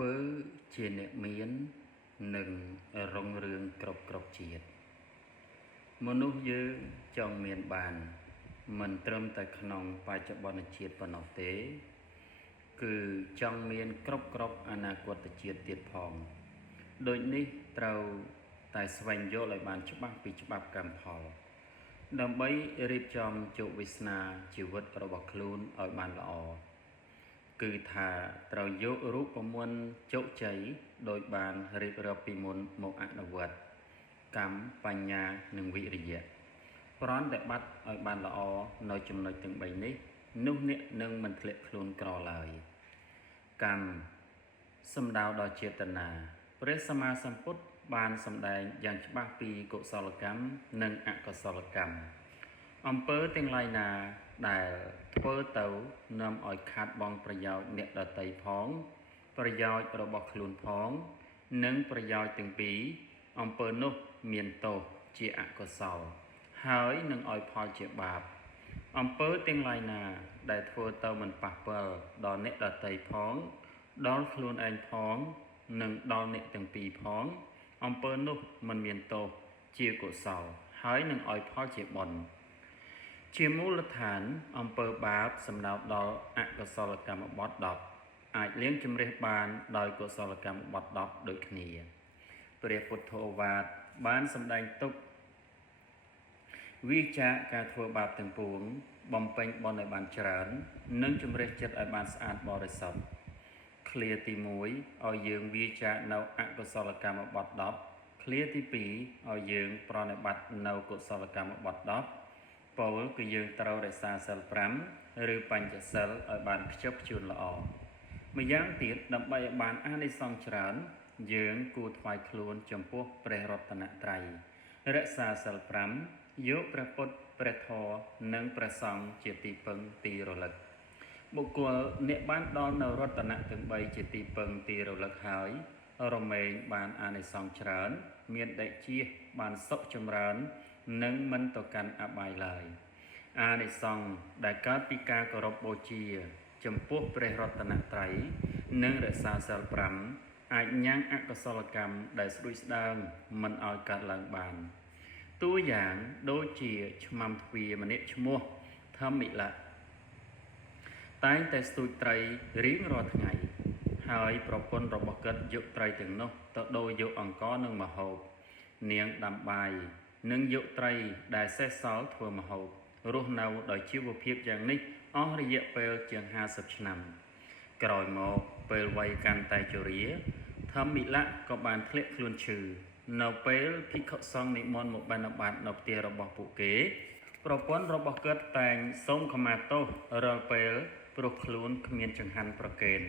ធ្វើជាអ្នកមាននិងរុងរឿងគ្រប់ជាតិមនុស្សយើងចង់មានបានមិនត្រឹមតែក្នុងបច្ចុប្បន្នជាតិប៉ុណ្ណោះទេគឺចង់មានគ្រប់អនាគតជាតិទៀតផងដូចនេះត្រូវតែស្វែងយល់ឲ្យបានច្បាស់ពីច្បាប់កម្មផលដើម្បីរៀបចំជោគវាសនាជីវិតរបស់ខ្លួនឲ្យបានល្អគឺថាត្រូវយករូបមន្តជោគជ័យដោយបានរៀបរាប់ពីមុនមកអនុវត្តកម្មបញ្ញានិងវិរិយៈប្រន់តែបាត់ឲ្យបានល្អនៅចំណុចទាំង3នេះនោះអ្នកនឹងមិនធ្លាក់ខ្លួនក្រឡើយកម្មសំដៅដល់ចេតនាព្រះសម្មាសម្ពុទ្ធបានសម្ដែងយ៉ាងច្បាស់ពីកុសលកម្មនិងអកុសលកម្មអំពើទាំងឡាយណាដែលធ្វើទៅនាំឲ្យខាតបង់ប្រយោជន៍អ្នកដទៃផងប្រយោជន៍របស់ខ្លួនផងនិងប្រយោជន៍ទាំងពីរអំពើនោះមានទោសជាអកុសលហើយនឹងឲ្យផលជាបាបអំពើទាំងឡាយណាដែលធ្វើទៅមិនប៉ះពាល់ដល់អ្នកដទៃផងដល់ខ្លួនឯងផងនិងដល់អ្នកទាំងពីរផងអំពើនោះមិនមានទោសជាកុសលហើយនឹងឲ្យផលជាបុណ្យជាមូលដ្ឋានអំពើបាបសំដៅដល់អកុសលកម្មបទ10អាចលាងជម្រះបានដោយកុសលកម្មបទ10ដូចគ្នាព្រះពុទ្ធោវាទបានសម្ដែងទុកវិចារការធ្វើបាបទាំងពួងបំពេញបុណ្យឲ្យបានច្រើននិងជម្រះចិត្តឲ្យបានស្អាតបរិសុទ្ធឃ្លាទី1ឲ្យយើងវិចារនៅអកុសលកម្មបទ10ឃ្លាទី2ឲ្យយើងប្រណិប័តនៅកុសលកម្មបទ10ពោលគឺយើងត្រូវរក្សាសិល5ឬបញ្ចសិលឲ្យបានខ្ជាប់ខ្ជួនល្អម្យ៉ាងទៀតដើម្បីឲ្យបានអានិសង្សច្រើនយើងគួរថ្វាយខ្លួនចំពោះព្រះរតនត្រ័យរក្សាសិល5យកព្រះពុទ្ធព្រះធម៌និងព្រះសង្ឃជាទីពឹងទីរលឹកបុគ្គលអ្នកបានដល់នៅរតនៈទាំង3ជាទីពឹងទីរលឹកហើយរមែងបានអានិសង្សច្រើនមានដេកជៀសបានសុខចម្រើននិងមិនទៅកាន់អបាយឡើយអានិសង្សដែលកើតពីការគោរពបូជាចំពោះព្រះរតនត្រ័យនិងរក្សាសិល5អាចញ៉ាំងអកុសលកម្មដែលស្ដួយស្ដើងមិនឲ្យកើតឡើងបានតួយ៉ាងដូចជាឆ្មាំទ្វាម្នាក់ឈ្មោះធម្មិលៈតែងតែស្ទូចត្រីរៀងរាល់ថ្ងៃហើយប្រពន្ធរបស់គាត់យកត្រីទាំងនោះទៅដូរយកអង្ករនិងម្ហូបនាងដាំបាយនិងយកត្រីដែលសេសសល់ធ្វើម្ហូបរស់នៅដោយជីវភាពយ៉ាងនេះអស់រយៈពេលជាង50ឆ្នាំក្រោយមកពេលវ័យកាន់តែជរាធម្មិលៈក៏បានធ្លាក់ខ្លួនឈឺនៅពេលភិក្ខុសង្ឃនិមន្តមកបិណ្ឌបាតនៅផ្ទះរបស់ពួកគេប្រពន្ធរបស់គាត់តែងសូមខមាទោសរាល់ពេលព្រោះខ្លួនគ្មានចង្ហាន់ប្រគេន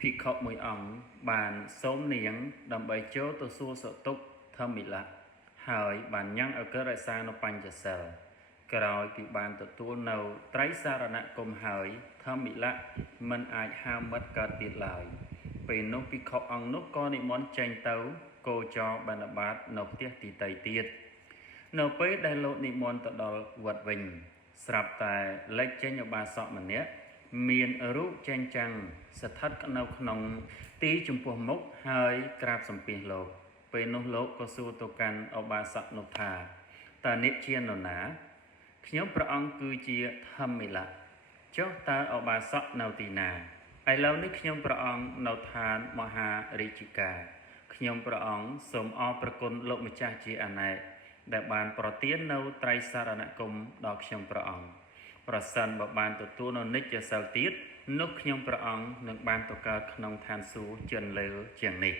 ភិក្ខុមួយអង្គបានសូមនាងដើម្បីចូលទៅសួរសុខទុក្ខធម្មិលៈហើយបានញ៉ាំងឲ្យគាត់រក្សានៅបញ្ចសិលក្រោយពីបានទទួលនៅត្រៃសារណគមហើយធម្មិលៈមិនអាចហាមមិត្តកើតទៀតឡើយពេលនោះភិក្ខុអង្គនោះក៏និមន្តចេញទៅគោចរបិណ្ឌបាតនៅផ្ទះទីតីទៀតនៅពេលដែលលោកនិមន្តទៅដល់វត្តវិញស្រាប់តែលេចចេញឧបាសកម្នាក់មានរូបចេញចាំងស្ថិតនៅក្នុងទីចំពោះមុខហើយក្រាបសំពះលោកពេលនោះលោកក៏សួរទៅកាន់ឧបាសកនោះថាតើអ្នកជានរណាខ្ញុំព្រះអង្គគឺជាធម្មិលៈចុះតើឧបាសកនៅទីណាឥឡូវនេះខ្ញុំព្រះអង្គនៅឋានមហារាជិកាខ្ញុំព្រះអង្គសូមអរព្រគុណលោកម្ចាស់ជាអនេកដែលបានប្រទាននៅត្រៃសារណគមដល់ខ្ញុំព្រះអង្គប្រសិនបើបានទទួលនៅនិច្ចសិលទៀតនោះខ្ញុំព្រះអង្គនឹងបានទៅកើតក្នុងឋានសួគ៌ជឿនលើជាងនេះ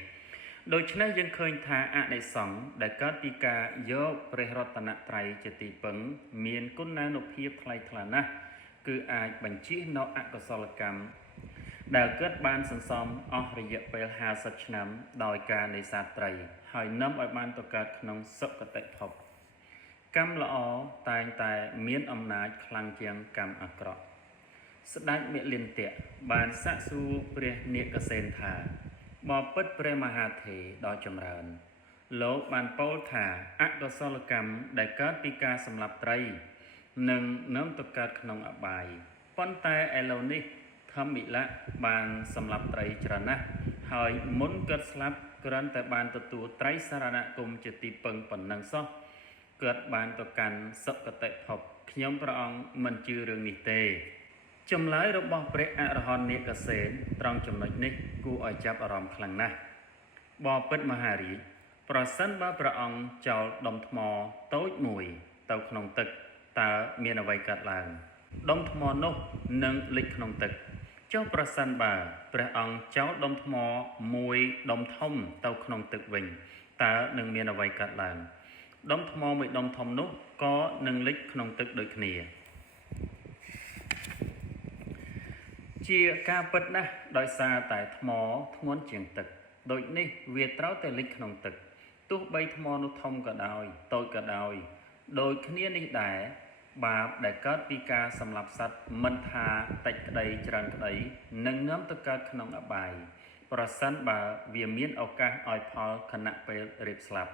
ដូច្នេះយើងឃើញថាអនិសង្សដែលកើតពីការយកព្រះរតនត្រ័យជាទីពឹងមានគុណានុភាពថ្លៃថ្លាណាស់គឺអាចបញ្ជៀសនៅអកុសលកម្មដែលកើតបានសន្សំអស់រយៈពេល50ឆ្នាំដោយការនេសាទត្រីហើយនាំឲ្យបានទៅកើតក្នុងសុគតិភពកម្មល្អតែងតែមានអំណាចខ្លាំងជាងកម្មអាក្រក់ស្ដេចមិលិន្ទៈបានសាកសួរព្រះនាគសេនថាបបិទ្ធព្រះមហាថេរដ៏ចម្រើនលោកបានពោលថាអកុសលកម្មដែលកើតពីការសម្លាប់ត្រីនឹងនាំទៅកើតក្នុងអបាយប៉ុន្តែឥឡូវនេះធម្មិលៈបានសម្លាប់ត្រីច្រើនណាស់ហ ហើយមុនគាត់ស្លាប់គ្រាន់តែបានទទួលត្រៃសារណគមជាទីពឹងប៉ុណ្ណឹងសោះគាត់បានទៅកាន់សុគតិភពខ្ញុំព្រះអង្គមិនជឿរឿងនេះទេចម្លើយរបស់ព្រះអរហន្តនាគសេនត្រង់ចំណុចនេះគួរឲ្យចាប់អារម្មណ៍ខ្លាំងណាស់បបិទ្ធមហារាជប្រសិនបើព្រះអង្គចោលដុំថ្មតូចមួយទៅក្នុងទឹកតើមានអ្វីកើតឡើងដុំថ្មនោះនឹងលិចក្នុងទឹកចុះប្រសិនបើព្រះអង្គចោលដុំថ្មមួយដុំធំទៅក្នុងទឹកវិញតើនឹងមានអ្វីកើតឡើងដុំថ្មមួយដុំធំនោះក៏នឹងលិចក្នុងទឹកដូចគ្នាជាការពិតណាស់ដោយសារតែថ្មធ្ងន់ជាងទឹកដូចនេះវាត្រូវតែលិចក្នុងទឹកទោះបីថ្មនោះធំក៏ដោយតូចក៏ដោយដូចគ្នានេះដែរបាបដែលកើតពីការសម្លាប់សត្វមិនថាតិចក្តីច្រើនក្តីនឹងនាំទៅកើតក្នុងអបាយប្រសិនបើវាមានឱកាសឲ្យផលខណៈពេលរៀបស្លាប់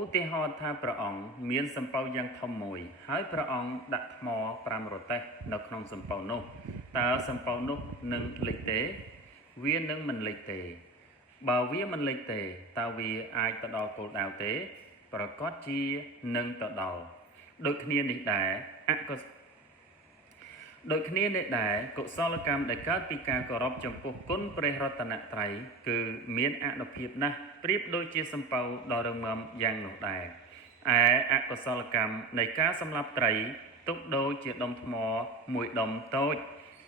ឧទាហរណ៍ថាព្រះអង្គមានសំពៅយ៉ាងធំមួយហើយព្រះអង្គដាក់ថ្ម5រទេះនៅក្នុងសំពៅនោះតើសំពៅនោះនឹងលិចទេវានឹងមិនលិចទេបើវាមិនលិចទេតើវាអាចទៅដល់គោលដៅទេប្រកាសជានឹងទៅដល់ដូចគ្នានេះដែរកុសលកម្មដែលកើតពីការគោរពចំពោះគុណព្រះរតនត្រ័យគឺមានអានុភាពណាស់ប្រៀបដូចជាសំពៅដ៏រឹងមាំយ៉ាងនោះដែរឯអកុសលកម្មនៃការសម្លាប់ត្រីទុកដូចជាដុំថ្មមួយដុំតូច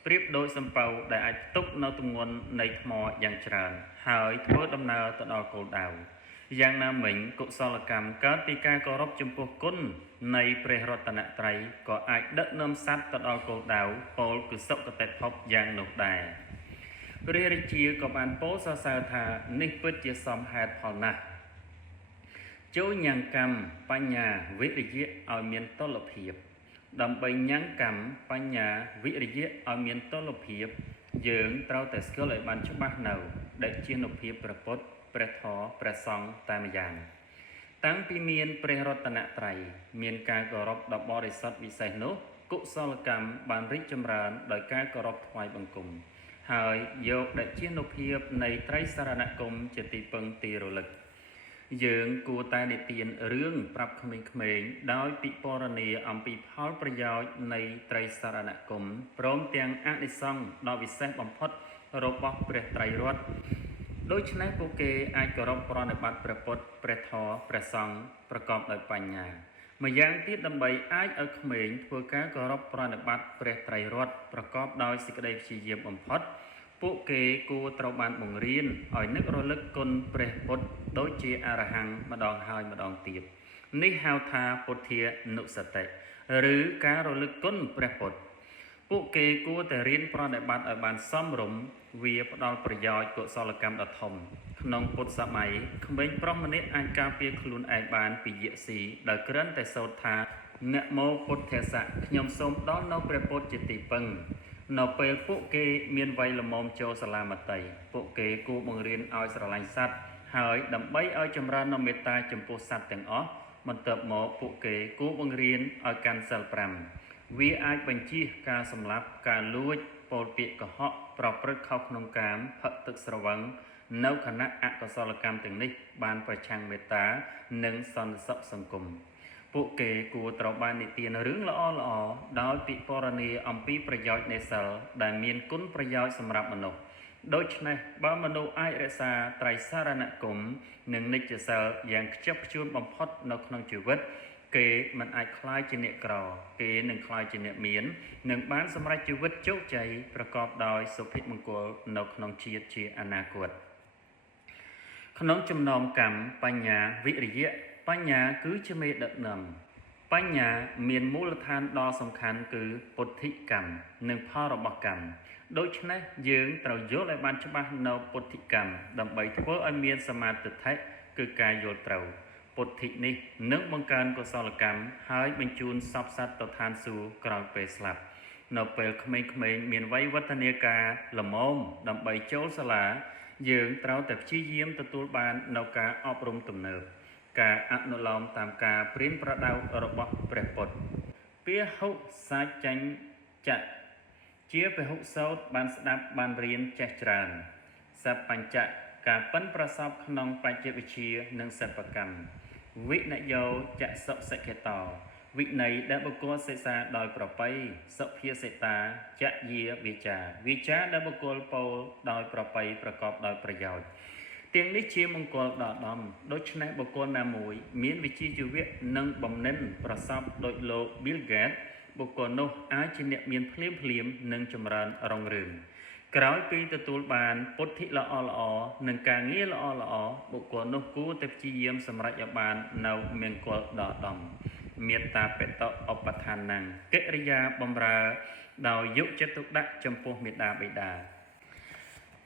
ប្រៀបដូចសំពៅដែលអាចផ្ទុកនៅទម្ងន់នៃថ្មយ៉ាងច្រើនហើយធ្វើដំណើរទៅដល់គោលដៅយ៉ាងណាមិញកុសលកម្មកើតពីការគោរពចំពោះគុណនៃព្រះរតនត្រ័យក៏អាចដឹកនាំសត្វទៅដល់គោលដៅពោលគឺសុគតិភពយ៉ាងនោះដែរព្រះរាជាក៏បានពោលសរសើរថានេះពិតជាសមហេតុផលណាស់ចូលញ៉ាំងកម្មបញ្ញាវិរិយៈឲ្យមានតុល្យភាពដើម្បីញ៉ាំងកម្មបញ្ញាវិរិយៈឲ្យមានតុល្យភាពយើងត្រូវតែស្គាល់ឲ្យបានច្បាស់នៅដែលជានុភាពព្រះពុទ្ធព្រះធម៌ព្រះសង្ឃតែម្យ៉ាងតាំងពីមានព្រះរតនត្រ័យមានការគោរពដ៏បរិសុទ្ធវិសេសនោះកុសលកម្មបានរីកចម្រើនដោយការគោរពថ្វាយបង្គំហើយយកដែលជានុភាពនៃត្រីសរណគមជាទីពឹងទីរលឹកយើងគួរតែនិទានរឿងប្រាប់ក្មេងៗដោយពិពណ៌នាអំពីផលប្រយោជន៍នៃត្រីសរណគមព្រមទាំងអានិសង្សដ៏វិសេសបំផុតរបស់ព្រះត្រៃរតន៍ដូច្នេះពួកគេអាចគោរពប្រណិប័តព្រះពុទ្ធព្រះធម៌ព្រះសង្ឃប្រកបដោយបញ្ញាម្យ៉ាងទៀតដើម្បីអាចឲ្យក្មេងធ្វើការគោរពប្រណិប័តព្រះត្រៃរតន៍ប្រកបដោយសេចក្តីព្យាយាមបំផុតពួកគេគួរត្រូវបានបង្រៀនឲ្យនឹករលឹកគុណព្រះពុទ្ធដូចជាអរហង្គម្ដងហើយម្ដងទៀតនេះហៅថាពុទ្ធានុសតិឬការរលឹកគុណព្រះពុទ្ធពួកគេគួរតែរៀនប្រណិប័តឲ្យបានសមរម្យវាផ្ដល់ប្រយោជន៍កុសលកម្មដ៏ធំក្នុងពុទ្ធសម័យក្មេងប្រុសម្នាក់អាចការពារខ្លួនឯងបានពីយក្សស៊ីដោយគ្រាន់តែសូត្រថានមោពុទ្ធស្សៈខ្ញុំសូមដល់នៅព្រះពុទ្ធជាទីពឹងនៅពេលពួកគេមានវ័យល្មមចូលសាលាមត្តេយ្យពួកគេគួរបង្រៀនឲ្យស្រឡាញ់សត្វហើយដើម្បីឲ្យចម្រើននូវមេត្តាចំពោះសត្វទាំងអស់បន្ទាប់មកពួកគេគួរបង្រៀនឲ្យកាន់សិល5វាអាចបញ្ជៀសការសម្លាប់ការលួចពោលពាក្យកុហកប្រព្រឹត្តខុសក្នុងកាមផឹកទឹកស្រវឹងនៅគណៈអកុសលកម្មទាំងនេះបានប្រឆាំងមេត្តានិងសន្តិសុខសង្គមពួកគេគួរត្រូវបាននិទានរឿងល្អៗដោយពិពណ៌នាអំពីប្រយោជន៍នៃសិលដែលមានគុណប្រយោជន៍សម្រាប់មនុស្សដូច្នេះបើមនុស្សអាចរក្សាត្រៃសរណគមនិងនិច្ចសិលយ៉ាងខ្ជាប់ខ្ជួនបំផុតនៅក្នុងជីវិតគេមិនអាចខ្លាយជាអ្នកក្រគេនឹងខ្លាយជាអ្នកមាននិងបានសម្រេចជីវិតជោគជ័យប្រកបដោយសុភមង្គលនៅក្នុងជាតិជាអនាគតក្នុងចំណោមកម្មបញ្ញាវិរិយៈបញ្ញាគឺជាមេដឹកនាំបញ្ញាមានមូលដ្ឋានដ៏សំខាន់គឺពុទ្ធិកម្មនិងផលរបស់កម្មដូច្នេះយើងត្រូវយល់ឲ្យបានច្បាស់នៅពុទ្ធិកម្មដើម្បីធ្វើឲ្យមានសមាធិគឺការយល់ត្រូវពុទ្ធិនេះនឹងបង្កើនកុសលកម្មហើយបញ្ជូនសពសត្វទៅឋានសួគ៌ក្រោយពេលស្លាប់នៅពេលក្មេងៗមានវ័យវឌ្ឍនាការល្មមដើម្បីចូលសាលាយើងត្រូវតែព្យាយាមទទួលបាននូវការអប់រំទំនើបការអនុលោមតាមការព្រានប្រដៅរបស់ព្រះពុទ្ធពាហុសាចាញ់ចៈជាពហុសោតបានស្ដាប់បានរៀនចេះច្រើន សបញ្ចៈការប៉ិនប្រសពក្នុងបច្ចេកវិទ្យានិងសិប្បកម្មវិនយោចសុសិក្ខតោវិន័យដែលបុគ្គលសិក្សាដោយប្រពៃសុភាសិតាចយាវិចាវិចាដែលបុគ្គលពោលដោយប្រពៃប្រកបដោយប្រយោជន៍ទាំងនេះជាមង្គលដ៏ដំដូច្នេះបុគ្គលណាមួយមានវិជ្ជាជីវៈនិងបំណិនប្រសពដោយលោក Bill Gates បុគ្គលនោះអាចជាអ្នកមានភ្លាមនិងចម្រើនរុងរឿងក្រោយពីទទួលបានពុទ្ធិល្អនិងការងារល្អបុគ្គលនោះគួរតែព្យាយាមសម្រេចឲ្យបាននៅមង្គលដ៏ដំមេត្តាបេតឧបឋានណាំងកិរិយាបម្រើដោយយកចិត្តទុកដាក់ចំពោះមេដាបិតា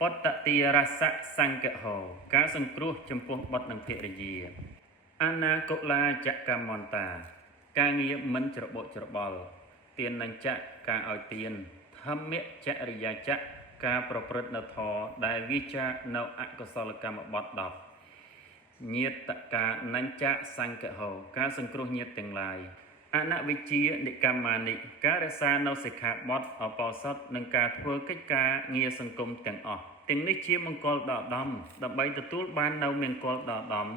បតតិរសៈសង្កហោការសង្គ្រោះចំពោះបុត្រនិងភរិយាអនាគុលាចកម្មន្តាការងារមិនច្របូកច្របល់ទាននឹងចៈការឲ្យទានធម្មចរិយាចៈការប្រព្រឹត្តនៅធម៌ដែលវាចានៅអកុសលកម្មបទ10ញាតកានញ្ចៈសង្កហោការសង្គ្រោះញាតទាំងឡាយអនវិជ្ជានិកម្មមានិការរក្សានៅសិក្ខាបទអបោសុតនិងការធ្វើកិច្ចការងារសង្គមទាំងអស់ទាំងនេះជាមង្គលដ៏ដំដើម្បីទទួលបាននៅមង្គលដ៏ដំ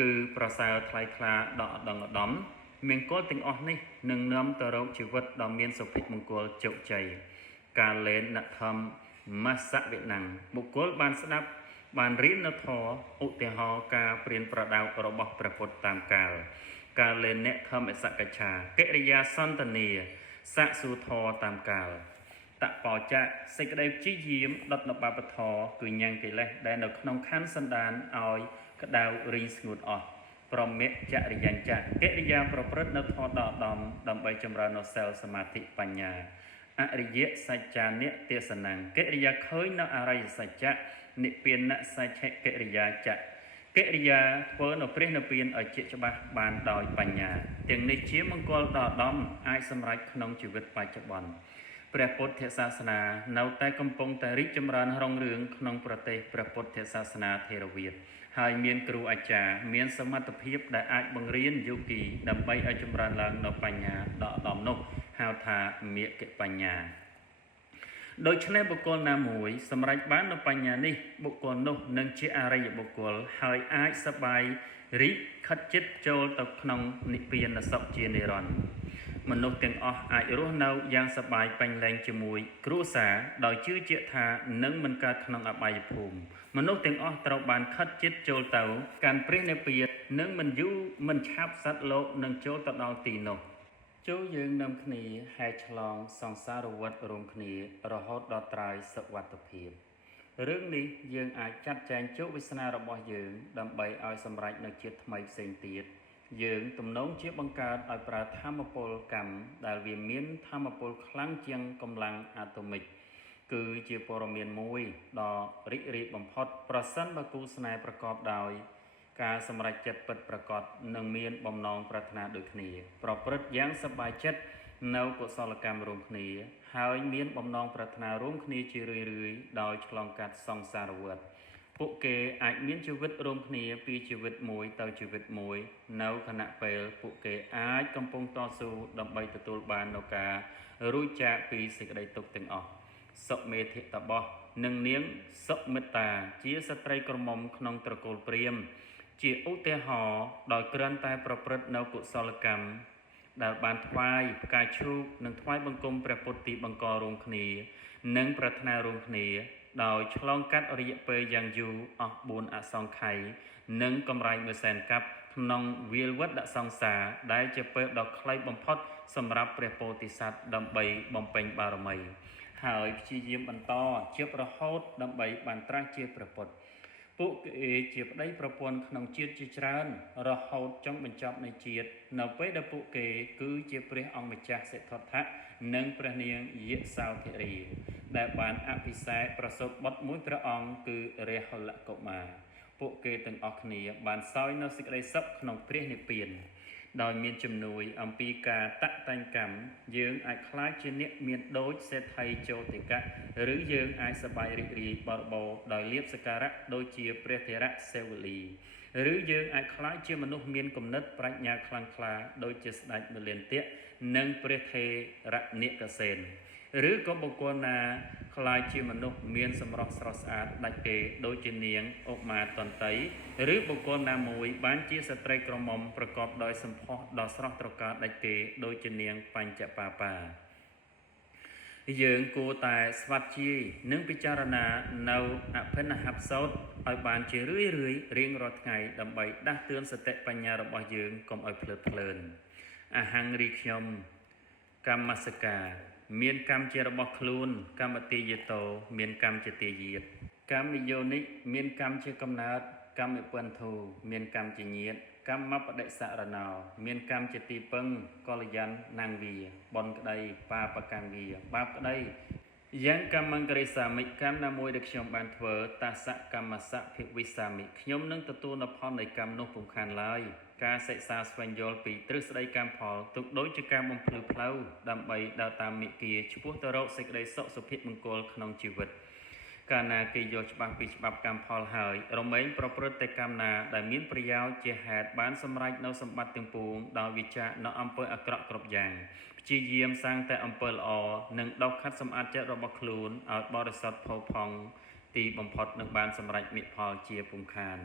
គឺប្រសើរថ្លៃថ្លាដ៏ឧត្តមឧត្តមមង្គលទាំងអស់នេះនឹងនាំទៅរកជីវិតដ៏មានសុភមង្គលជោគជ័យការលេនណធម្មមស្សវិណាំងបុគ្គលបានស្ដាប់បានរៀននៅធម៌ឧទាហរណ៍ការព្រៀនប្រដៅរបស់ព្រះពុទ្ធតាមកាលការលេនអ្នកធម្មសកច្ឆាកិរិយាសន្តានាសាកសួរធម៌តាមកាលតបោចៈសេចក្តីព្យាយាមដុតនៅបាបធម៌គឺញ៉ាំងកិលេសដែលនៅក្នុងខណ្ឌសន្តានឲ្យក្តៅរីងស្ងួតអស់ប្រមេចរិយាញ្ចៈកិរិយាប្រព្រឹត្តនៅធម៌ដ៏ឧត្តមដើម្បីចម្រើននូវសិលសមាធិបញ្ញាអរិយសច្ចានិទេសនាងកិរិយាឃើញនៅអរិយសច្ចៈនិព្វានសច្ចៈកិរិយាចៈកិរិយាធ្វើនៅព្រះនិព្វានឲ្យជាច្បាស់បានដោយបញ្ញាទាំងនេះជាមង្គលដ៏ឧត្តមអាចសម្រេចក្នុងជីវិតបច្ចុប្បន្នព្រះពុទ្ធសាសនានៅតែកំពុងតែរីកចម្រើនរុងរឿងក្នុងប្រទេសព្រះពុទ្ធសាសនាថេរវាទហើយមានគ្រូអាចារ្យមានសមត្ថភាពដែលអាចបង្រៀនយោគីដើម្បីឲ្យចម្រើនឡើងនូវបញ្ញាដ៏ឧត្តមនោះហៅថាមេគបញ្ញាដូច្នេះបុគ្គលណាមួយសម្រេចបាននូវបញ្ញានេះបុគ្គលនោះនឹងជាអរិយបុគ្គលហើយអាចសប្បាយរីកខិតជិតចូលទៅក្នុងនិព្វានសុខជានិរន្តរ៍មនុស្សទាំងអស់អាចរស់នៅយ៉ាងសប្បាយពេញលេញជាមួយគ្រួសារដោយជឿជាក់ថានឹងមិនកើតក្នុងអបាយភូមិមនុស្សទាំងអស់ត្រូវបានខិតជិតចូលទៅកាន់ព្រះនិព្វាននឹងមិនយូរមិនឆាប់សត្វលោកនឹងចូលទៅដល់ទីនោះចូលយើងនាំគ្នាហែកឆ្លងសង្សារវដ្តរួមគ្នារហូតដល់ត្រើយសុវត្ថិភាពរឿងនេះយើងអាចចាត់ចែងជោគវាសនារបស់យើងដើម្បីឲ្យសម្រេចនៅជាតិថ្មីផ្សេងទៀតយើងទំនងជាបង្កើតឲ្យប្រើធម្មពលកម្មដែលវាមានធម្មពលខ្លាំងជាងកម្លាំងអាតូមិកគឺជាព័ត៌មានមួយដ៏រីករាយបំផុតប្រសិនបើគូស្នេហ៍ប្រកបដោយការសម្រេចចិត្តពិតប្រាកដនិងមានបំណងប្រាថ្នាដូចគ្នាប្រព្រឹត្តយ៉ាងសប្បាយចិត្តនៅកុសលកម្មរួមគ្នាហើយមានបំណងប្រាថ្នារួមគ្នាជារឿយៗដោយឆ្លងកាត់សង្សារវដ្តពួកគេអាចមានជីវិតរួមគ្នាពីជីវិតមួយទៅជីវិតមួយនៅខណៈពេលពួកគេអាចកំពុងតស៊ូដើម្បីទទួលបាននូវការរួចចាកពីសេចក្តីទុក្ខទាំងអស់សុមេធិតបោះនិងនាងសុមិត្តាជាស្ត្រីក្រមុំក្នុងត្រកូលព្រាហ្មណ៍ជាឧទាហរណ៍ដោយគ្រាន់តែប្រព្រឹត្តនៅកុសលកម្មដែលបានថ្វាយផ្កាឈូកនិងថ្វាយបង្គំព្រះពុទ្ធទីបង្ករួមគ្នានិងប្រាថ្នារួមគ្នាដោយឆ្លងកាត់រយៈពេលយ៉ាងយូរអស់4អសង្ខ័យនិងកម្រៃ100,000កាប់ក្នុងវាលវត្តសង្សារដែលជាពេលដ៏ខ្លីបំផុតសម្រាប់ព្រះពោធិសត្វដើម្បីបំពេញបារមីហើយព្យាយាមបន្តជារហូតដើម្បីបានត្រាស់ជាព្រះពុទ្ធពួកគេជាប្តីប្រពន្ធក្នុងជាតិជាច្រើនរហូតចុងបញ្ចប់នៃជាតិនៅពេលដែលពួកគេគឺជាព្រះអង្គម្ចាស់សិទ្ធត្ថៈនិងព្រះនាងយសោធិរីដែលបានអភិសេកប្រសូតបុត្រមួយព្រះអង្គគឺរាហុលកុមារពួកគេទាំងអស់គ្នាបានសោយនៅសេចក្តីសុខក្នុងព្រះនិព្វានដោយមានជំនួយអំពីការតតែងកម្មយើងអាចខ្លាចជាអ្នកមានដូចសេដ្ឋីចោតិកៈឬយើងអាចសប្បាយរីករាយបរិបូរដោយលាភសក្ការៈដូចជាព្រះថេរៈសេវលីឬយើងអាចខ្លាចជាមនុស្សមានគំនិតប្រាជ្ញាខ្លាំងក្លាដូចជាស្ដេចនលិន្ទៈនិងព្រះថេរៈនិកសេន ឬក៏បុគ្គលណាខ្លាចជាមនុស្សមានសម្រស់ស្រស់ស្អាតដាច់គេដូចជានាងឧមាតន្តីឬបុគ្គលណាមួយបានជាស្ត្រីក្រមុំប្រកបដោយសម្ផស្សដ៏ស្រស់ត្រកាលដាច់គេដូចជានាងបញ្ចបាបាយើងគួរតែស្វាត់ជាយនិងពិចារណានៅអភិនហបសោតឲ្យបានជារឿយរៀងរាល់ថ្ងៃដើម្បីដាស់តឿនសតិបញ្ញារបស់យើងកុំឲ្យភ្លើតភ្លើនអហង្រីខ្ញុំកម្មសកាមានកម្មជារបស់ខ្លួនកម្មតិយតោមានកម្មជាទាយាទកម្មយោនិមានកម្មជាកំណើតកម្មពន្ធូមានកម្មជាញាតិកម្មបដិសរណោមានកម្មជាទីពឹងកល្យានណាងវាបនក្តីបាបកម្មវាបាបក្តីយ៉ាងកម្មង្ករិសាមិកម្មណាមួយដែលខ្ញុំបានធ្វើតាសកម្មសៈភិវិសាមិខ្ញុំនឹងទទួលនូវផលនៃកម្មនោះពុំខានឡើយការសិក្សាស្វែងយល់ពីទ្រឹស្ដីកម្មផលទុកដូចជាការបំភ្លឺផ្លូវដើម្បីដើរតាមមាគ៌ាឆ្ពោះទៅរកសេចក្តីសុខសុភមង្គលក្នុងជីវិតកាលណាគេយល់ច្បាស់ពីច្បាប់កម្មផលហើយរមែងប្រព្រឹត្តតែកម្មណាដែលមានប្រយោជន៍ជាហេតុបានសម្រេចនៅសម្បត្តិទាំងពួងដោយវិចារនៅអំពើអាក្រក់គ្រប់យ៉ាងព្យាយាមសាងតែអំពើល្អនិងដកខាត់សម្អាតចិត្តរបស់ខ្លួនឲ្យបរិសុទ្ធផូរផង់ទីបំផុតនឹងបានសម្រេចមគ្គផលជាពុំខាន